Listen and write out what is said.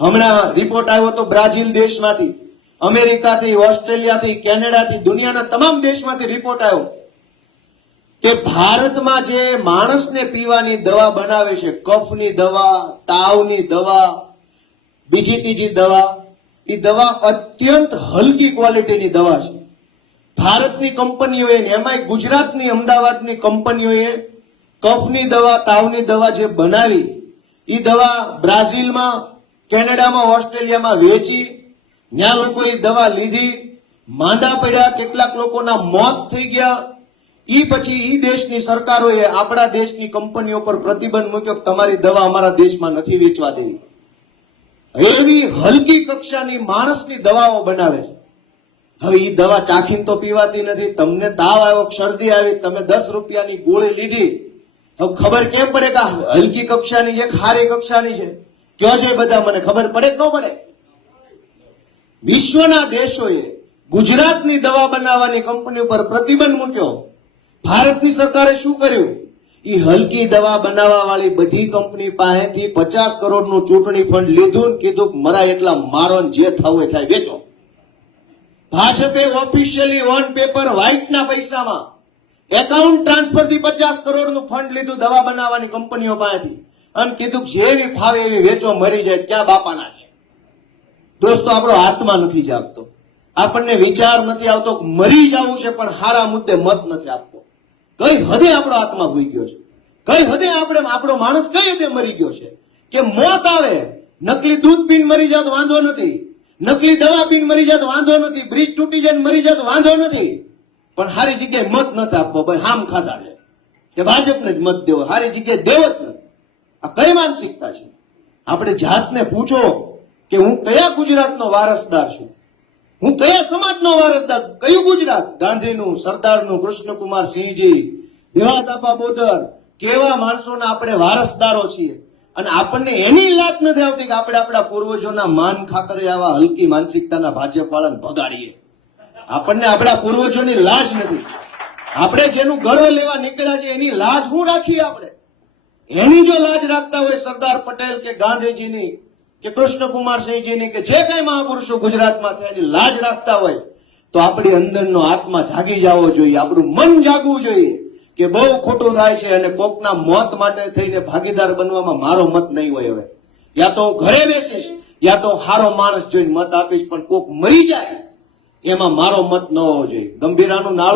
હમણાં રિપોર્ટ આવ્યો તો બ્રાઝિલ દેશમાંથી, અમેરિકાથી, ઓસ્ટ્રેલિયાથી, કેનેડાથી, દુનિયાના તમામ દેશમાંથી રિપોર્ટ આવ્યો કે ભારતમાં જે માણસને પીવાની દવા બનાવે છે, કફની દવા, તાવની દવા, બીજી ત્રીજી દવા એ દવા અત્યંત હલકી ક્વોલિટીની દવા છે. ભારતની કંપનીઓએ એમાંય ગુજરાતની, અમદાવાદની કંપનીઓએ કફની દવા, તાવની દવા જે બનાવી એ દવા બ્રાઝિલમાં કેનેડામાં, ઓસ્ટ્રેલિયામાં વેચી, ત્યાં લોકોએ દવા લીધી. માંદા પડ્યા, કેટલાક લોકોના મોત થઈ ગયા. ઈ પછી ઈ દેશની સરકારોએ આપણા દેશની કંપનીઓ પર પ્રતિબંધ મૂક્યો કે તમારી દવા અમારા દેશમાં નથી વેચવા દેવી. એવી હલકી કક્ષાની માણસની દવાઓ બનાવે છે. હવે ઈ દવા ચાખીને તો પીવાતી નથી. તમને તાવ આવ્યો, શરદી આવી, તમે દસ રૂપિયાની ગોળી લીધી. હવે ખબર કેમ પડે કે હલકી કક્ષાની છે ખારી કક્ષાની છે? કયો છે બધા મને ખબર પડે કે ન પડે? વિશ્વના દેશોએ ગુજરાતની દવા બનાવવાની કંપની ઉપર પ્રતિબંધ મૂક્યો. ભારતની સરકારે શું કર્યું? એ હલકી દવા બનાવવા વાળી બધી કંપની પાસેથી પચાસ કરોડનું ચૂંટણી ફંડ લીધું કીધું મરા એટલા મારો ને જે થવું એ થાય વેચો. ભાજપે ઓફિશિયલી ઓન પેપર વ્હાઇટના પૈસામાં એકાઉન્ટ ટ્રાન્સફરથી પચાસ કરોડનું ફંડ લીધું દવા બનાવવાની કંપનીઓ પાસેથી. અને કીધું જેવી ફાવે એવી વેચો, મરી જાય, ક્યાં બાપાના છે? દોસ્તો, આપણો આત્મા નથી જાગતો. આપણને વિચાર નથી આવતો મરી જવું છે, પણ હારા મુદ્દે મત નથી આપતો. કઈ હદે આપણો આત્મા ભૂઈ ગયો છે? કઈ હદે આપણે, આપણો માણસ કઈ હદે મરી ગયો છે? કે મોત આવે, નકલી દૂધ પીને મરી જાત વાંધો નથી. નકલી દવા પીને મરી જાય વાંધો નથી. બ્રિજ તૂટી જાય મરી જાય વાંધો નથી. પણ હારી જગ્યાએ મત નથી આપવો ભાઈ હામ ખાધા છે. કે ભાજપને જ મત દેવો, હારી જગ્યાએ દેવો જ નથી. આ કઈ માનસિકતા છે? આપણે જાતને પૂછો કે હું કયા ગુજરાતનો વારસદાર છું? હું કયા સમાજનો વારસદાર? કયું ગુજરાત? ગાંધીનું, સરદારનું, કૃષ્ણકુમાર સિંહજી દેવાતાપા બોદર, કેવા માણસોના આપણે વારસદારો છીએ? અને આપણને એની લાત નથી આવતી કે આપણે આપણા પૂર્વજોના માન ખાતરે આવા હલકી માનસિકતાના ભાજપ વાળાને ભગાડીએ. આપણને આપણા પૂર્વજોની લાજ નથી. આપણે જેનું ગર્વ લેવા નીકળ્યા છે એની લાજ હું રાખીએ આપણે? એની જો લાજ રાખતા હોય સરદાર પટેલ કે ગાંધીજીની, કે કૃષ્ણકુમાર સિંહજીની, કે જે કઈ મહાપુરુષો ગુજરાતમાં થયા, એની લાજ રાખતા હોય, તો આપણી અંદરનો આત્મા જાગી જવો જોઈએ, આપણું મન જાગવું જોઈએ કે બહુ ખોટું થાય છે અને કોકના મોત માટે થઈને ભાગીદાર બનવામાં મારો મત નહીં હોય હવે. યા તો હું ઘરે બેસીશ, યા તો હારો માણસ જોઈને મત આપીશ, પણ કોક મરી જાય, એમાં મારો મત ન હોવો જોઈએ. ગંભીરાનું નાળું